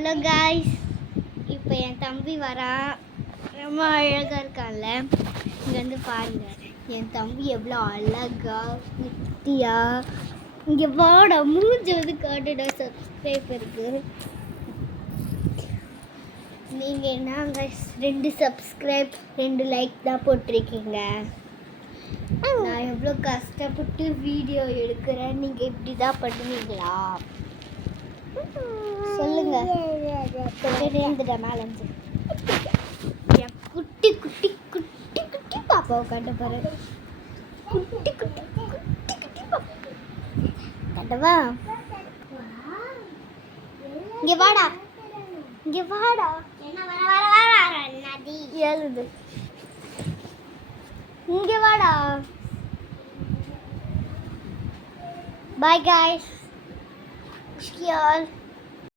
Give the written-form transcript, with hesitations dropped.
Hello guys, இப்போ என் தம்பி வரான். ரொம்ப அழகாக இருக்கான்ல. இங்கே வந்து பாருங்க, என் தம்பி எவ்வளோ அழகா குட்டியா. இங்கே வாடா, மூஞ்சி வந்து காட்டுடா. சப்ஸ்கிரைபருக்கு நீங்கள் என்னங்க 2 சப்ஸ்கிரைப் 2 லைக் தான் போட்டிருக்கீங்க. நான் எவ்வளோ கஷ்டப்பட்டு வீடியோ எடுக்கிறேன், நீங்கள் இப்படி தான் பண்ணுவீங்களா? சொல்லுங்க. கொஞ்சம் மேலேஞ்சு என் குட்டி குட்டி குட்டி குட்டி பாப்பாவை காட்ட போறேன். குட்டி குட்டி குட்டி குட்டி பாப்பா காட்டவா? இங்க வாடா, இங்க வாடா. என்ன வர வர வர நதி எழுது. இங்க வாடா. Bye guys. Wish you all